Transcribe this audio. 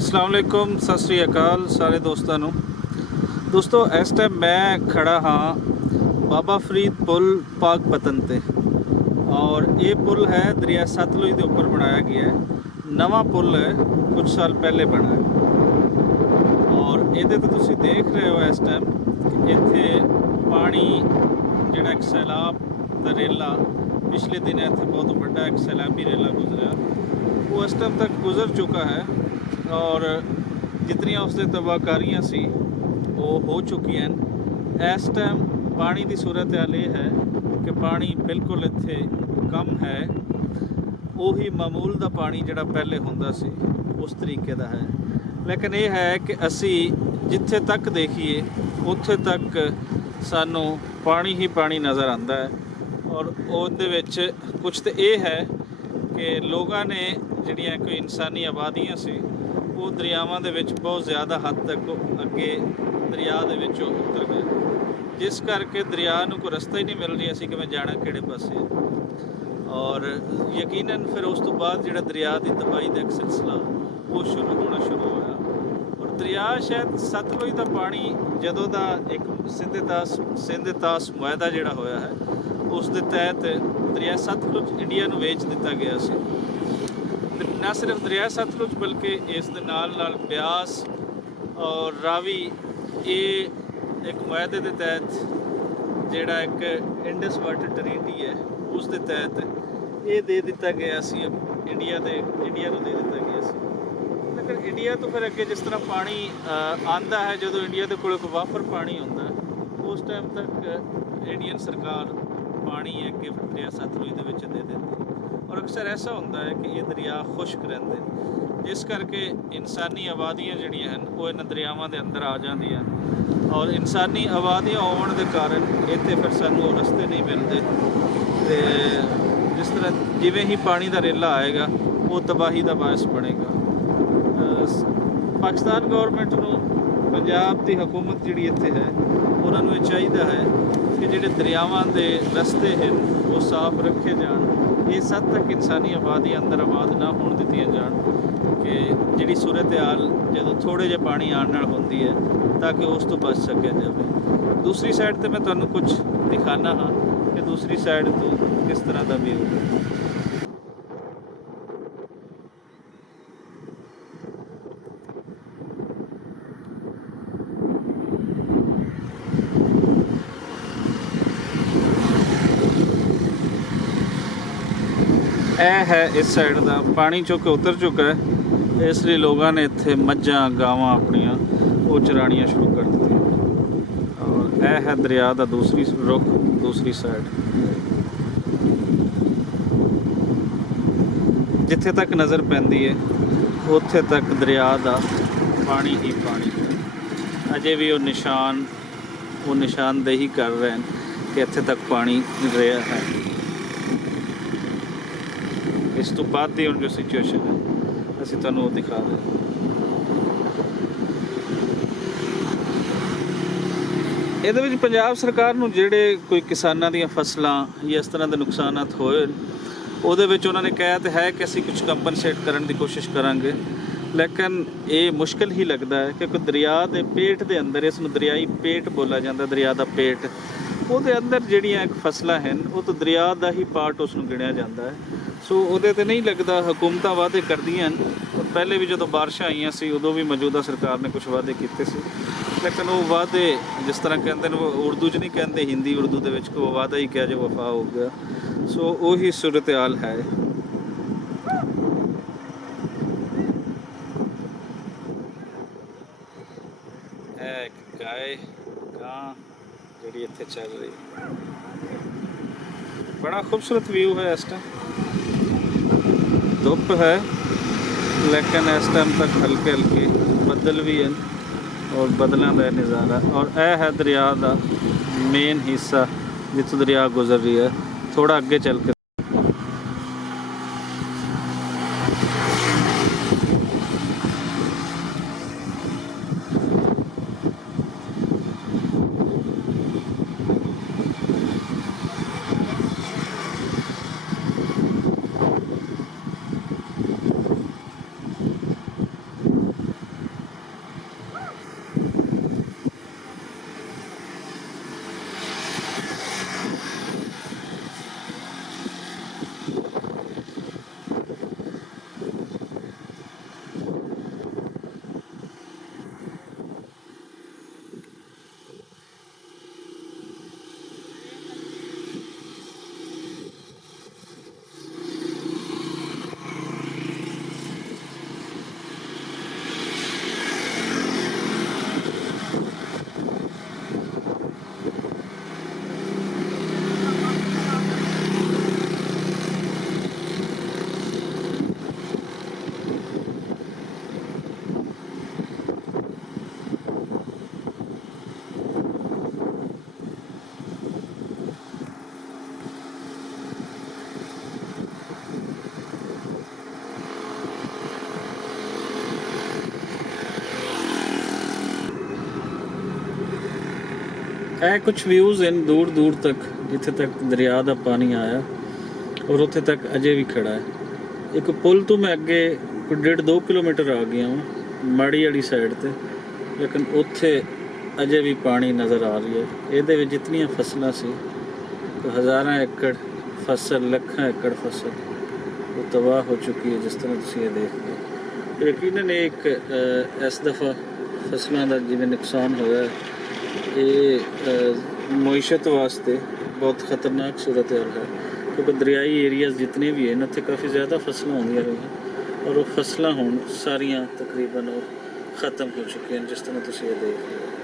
अस्सलाम वालेकुम, सत श्री अकाल सारे दोस्तों ਨੂੰ। ਦੋਸਤੋ ਇਸ ਟਾਈਮ ਮੈਂ ਖੜਾ ਹਾਂ ਬਾਬਾ ਫਰੀਦ ਪੁਲ ਪਾਕਪਤਨ ਤੇ ਔਰ ਇਹ ਪੁਲ ਹੈ ਦਰਿਆ ਸਤਲੁਜ ਦੇ ਉੱਪਰ ਬਣਾਇਆ ਗਿਆ ਹੈ। ਨਵਾਂ ਪੁਲ ਹੈ, ਕੁਝ ਸਾਲ ਪਹਿਲੇ ਬਣਾ ਹੈ ਔਰ ਇਹਦੇ ਤੇ ਤੁਸੀਂ ਦੇਖ ਰਹੇ ਹੋ ਇਸ ਟਾਈਮ ਕਿ ਇੱਥੇ ਪਾਣੀ ਜਿਹੜਾ ਇੱਕ ਸੈਲਾਬ ਦਾ ਰੇਲਾ ਪਿਛਲੇ ਦਿਨ ਇੱਥੇ ਬਹੁਤ ਵੱਡਾ ਇੱਕ ਸੈਲਾਬੀ ਰੇਲਾ ਗੁਜ਼ਰਿਆ, वो इस टाइम तक गुजर चुका है और जितनियाँ उससे तबाहकारियाँ सी वो हो चुकी हैं। इस टाइम पानी की सूरत हाल ये है कि पानी बिल्कुल इत्थे कम है, वही मामूल का पानी जिहड़ा पहले हुंदा सी उस तरीके का है। लेकिन ये है कि असी जिथे तक देखिए उत्थे तक सानू पानी ही पानी नज़र आंदा है और उहदे विच कुछ तो ये है कि लोगों ने ਜਿਹੜੀਆਂ ਕੋਈ ਇਨਸਾਨੀ ਆਬਾਦੀਆਂ ਸੀ ਉਹ ਦਰਿਆਵਾਂ ਦੇ ਵਿੱਚ ਬਹੁਤ ਜ਼ਿਆਦਾ ਹੱਦ ਤੱਕ ਅੱਗੇ ਦਰਿਆ ਦੇ ਵਿੱਚੋਂ ਉਤਰ ਗਏ, ਜਿਸ ਕਰਕੇ ਦਰਿਆ ਨੂੰ ਕੋਈ ਰਸਤਾ ਹੀ ਨਹੀਂ ਮਿਲ ਰਿਹਾ ਸੀ ਕਿ ਮੈਂ ਜਾਣਾ ਕਿਹੜੇ ਪਾਸੇ। ਔਰ ਯਕੀਨਨ ਫਿਰ ਉਸ ਤੋਂ ਬਾਅਦ ਜਿਹੜਾ ਦਰਿਆ ਦੀ ਤਬਾਹੀ ਦਾ ਇੱਕ ਸਿਲਸਿਲਾ ਉਹ ਹੋਣਾ ਸ਼ੁਰੂ ਹੋਇਆ ਔਰ ਦਰਿਆ ਸ਼ਾਇਦ ਸਤਲੁਜ ਦਾ ਪਾਣੀ ਜਦੋਂ ਦਾ ਇੱਕ ਸਿੰਧ ਤਾਸ ਮੁਆਹਦਾ ਜਿਹੜਾ ਹੋਇਆ ਹੈ ਉਸ ਦੇ ਤਹਿਤ ਦਰਿਆ ਸਤਲੁਜ ਇੰਡੀਆ ਨੂੰ ਵੇਚ ਦਿੱਤਾ ਗਿਆ ਸੀ। ना सिर्फ दरिया सतलुज बल्कि इस दे नाल ब्यास और रावी ये एक मुआहदे के तहत जिहड़ा एक इंडस वाटर ट्रीटी है उस दे तहत ये दे दिता गया सी, इंडिया को दे दिता गया सी। लेकिन इंडिया तो फिर अगे जिस तरह पानी आंदा है, जो इंडिया के कोल कोई वाफर पानी होंदा उस टाइम तक इंडियन सरकार पानी अगे फिर दरिया सतलुज दे विच दे दिंदी और अक्सर ऐसा होता है कि ये दरिया खुश्क रहते हैं, जिस करके इंसानी आबादियाँ जिहड़ियां हैं वो इन दरियावां दे अंदर आ जांदियां और इंसानी आबादियाँ होने के कारण इत्थे फिर सानू रस्ते नहीं मिलते। तो जिस तरह जिवें ही पानी का रेला आएगा वो तबाही का बायस बनेगा। पाकिस्तान गौरमेंट नूं पंजाब की हुकूमत जिहड़ी इत्थे है उन्होंने ये चाहिए है कि जिहड़े दरियावां दे रस्ते हैं वो साफ रखे जाण, इस हद तक इंसानी आबादी अंदर आबाद ना होने दित्तियां जाण कि जिहड़ी सूरत हाल जदों थोड़े जे पानी आने नाल होंदी है ताकि उस तो बच सकिया जाए। दूसरी साइड ते मैं तुहानूं कुछ दिखाना हाँ कि दूसरी साइड तो किस तरह का व्यू है। यह है इस साइड का पानी चुके उतर चुका है, इसलिए लोगों ने इत्थे मझां गावां अपनियां वो चरानियां शुरू कर दी। और यह है दरिया का दूसरी रुख, दूसरी साइड जिथे तक नज़र पैंदी है उत्थे तक दरिया का पानी ही पानी है। अजे भी वो निशानदेही कर रहे हैं कि इत्थे तक पानी रहा है। इस तो बाद की जो सिचुएशन है असीं तुहानूं वो दिखा रहे हैं। ਇਹਦੇ ਵਿੱਚ ਪੰਜਾਬ ਸਰਕਾਰ ਨੂੰ ਜਿਹੜੇ ਕੋਈ ਕਿਸਾਨਾਂ ਦੀਆਂ ਫਸਲਾਂ ਜਾਂ ਇਸ ਤਰ੍ਹਾਂ ਦੇ ਨੁਕਸਾਨਾਤ ਹੋਏ ਉਹਦੇ ਵਿੱਚ ਉਹਨਾਂ ਨੇ ਕਿਹਾ ਤਾਂ ਹੈ ਕਿ ਅਸੀਂ ਕੁਝ ਕੰਪਨਸੇਟ ਕਰਨ ਦੀ ਕੋਸ਼ਿਸ਼ ਕਰਾਂਗੇ, ਲੇਕਿਨ ਇਹ ਮੁਸ਼ਕਿਲ ਹੀ ਲੱਗਦਾ ਹੈ ਕਿਉਂਕਿ ਦਰਿਆ ਦੇ ਪੇਟ ਦੇ ਅੰਦਰ, ਇਸ ਨੂੰ ਦਰਿਆਈ ਪੇਟ ਬੋਲਿਆ ਜਾਂਦਾ, ਦਰਿਆ ਦਾ ਪੇਟ, ਉਹਦੇ ਅੰਦਰ ਜਿਹੜੀਆਂ ਇੱਕ ਫਸਲਾਂ ਹਨ ਉਹ ਤਾਂ ਦਰਿਆ ਦਾ ਹੀ ਪਾਰਟ ਉਸ ਨੂੰ ਗਿਣਿਆ ਜਾਂਦਾ ਹੈ। ਸੋ ਉਹਦੇ ਤੇ ਨਹੀਂ ਲੱਗਦਾ ਹੁਕੂਮਤਾਂ ਵਾਅਦੇ ਕਰਦੀਆਂ ਹਨ। ਪਹਿਲੇ ਵੀ ਜਦੋਂ ਬਾਰਿਸ਼ਾਂ ਆਈਆਂ ਸੀ ਉਦੋਂ ਵੀ ਮੌਜੂਦਾ ਸਰਕਾਰ ਨੇ ਕੁਝ ਵਾਅਦੇ ਕੀਤੇ ਸੀ, ਲੇਕਿਨ ਉਹ ਵਾਅਦੇ ਜਿਸ ਤਰ੍ਹਾਂ ਕਹਿੰਦੇ ਨੇ ਉਰਦੂ 'ਚ ਨਹੀਂ ਕਹਿੰਦੇ, ਹਿੰਦੀ ਉਰਦੂ ਦੇ ਵਿੱਚ ਕੋਈ ਵਾਅਦਾ ਹੀ ਕਿਹਾ ਜੋ ਵਫਾ ਹੋ ਗਿਆ। ਸੋ ਉਹੀ ਸੂਰਤ ਹਾਲ ਹੈ। ਇਹ ਇੱਕ ਗਾਂ ਜਿਹੜੀ ਇੱਥੇ ਚੱਲ ਰਹੀ, बड़ा खूबसूरत व्यू है। इस टाइम धुप है लेकिन इस टाइम तक हल्के हल्के बदल भी हैं और बदलों का नज़ारा। और यह है दरिया का मेन हिस्सा जितों दरिया गुजर रही है। थोड़ा अगे चल के ਇਹ ਕੁਝ ਵਿਊਜ਼ ਹਨ ਦੂਰ ਦੂਰ ਤੱਕ, ਜਿੱਥੇ ਤੱਕ ਦਰਿਆ ਦਾ ਪਾਣੀ ਆਇਆ ਔਰ ਉੱਥੇ ਤੱਕ ਅਜੇ ਵੀ ਖੜਾ ਹੈ। ਇੱਕ ਪੁਲ ਤੋਂ ਮੈਂ ਅੱਗੇ ਕੋਈ 1.5-2 ਕਿਲੋਮੀਟਰ ਆ ਗਿਆ ਹਾਂ ਮਾੜੀ ਵਾਲੀ ਸਾਈਡ ਤੇ, ਲੇਕਿਨ ਉੱਥੇ ਅਜੇ ਵੀ ਪਾਣੀ ਨਜ਼ਰ ਆ ਰਹੀ ਹੈ। ਇਹਦੇ ਵਿੱਚ ਜਿਤਨੀਆਂ ਫਸਲਾਂ ਸੀ, ਹਜ਼ਾਰਾਂ ਏਕੜ ਫਸਲ, ਲੱਖਾਂ ਏਕੜ ਫਸਲ ਉਹ ਤਬਾਹ ਹੋ ਚੁੱਕੀ ਹੈ, ਜਿਸ ਤਰ੍ਹਾਂ ਤੁਸੀਂ ਇਹ ਦੇਖ ਲਓ। ਯਕੀਨਨ ਇੱਕ ਇਸ ਦਫਾ ਫਸਲਾਂ ਦਾ ਜਿਵੇਂ ਨੁਕਸਾਨ ਹੋਇਆ, ਇਹ ਮੁਈਸ਼ਤ ਵਾਸਤੇ ਬਹੁਤ ਖਤਰਨਾਕ ਸੂਰਤ ਹਾਲ ਹੈ, ਕਿਉਂਕਿ ਦਰਿਆਈ ਏਰੀਆਜ਼ ਜਿਤਨੇ ਵੀ ਹਨ ਉੱਥੇ ਕਾਫੀ ਜ਼ਿਆਦਾ ਫਸਲਾਂ ਹੁੰਦੀਆਂ ਰਹੀਆਂ ਔਰ ਉਹ ਫਸਲਾਂ ਹੁਣ ਸਾਰੀਆਂ ਤਕਰੀਬਨ ਉਹ ਖਤਮ ਹੋ ਚੁੱਕੀਆਂ, ਜਿਸ ਤਰ੍ਹਾਂ ਤੁਸੀਂ ਇਹ ਦੇਖ ਲਓ।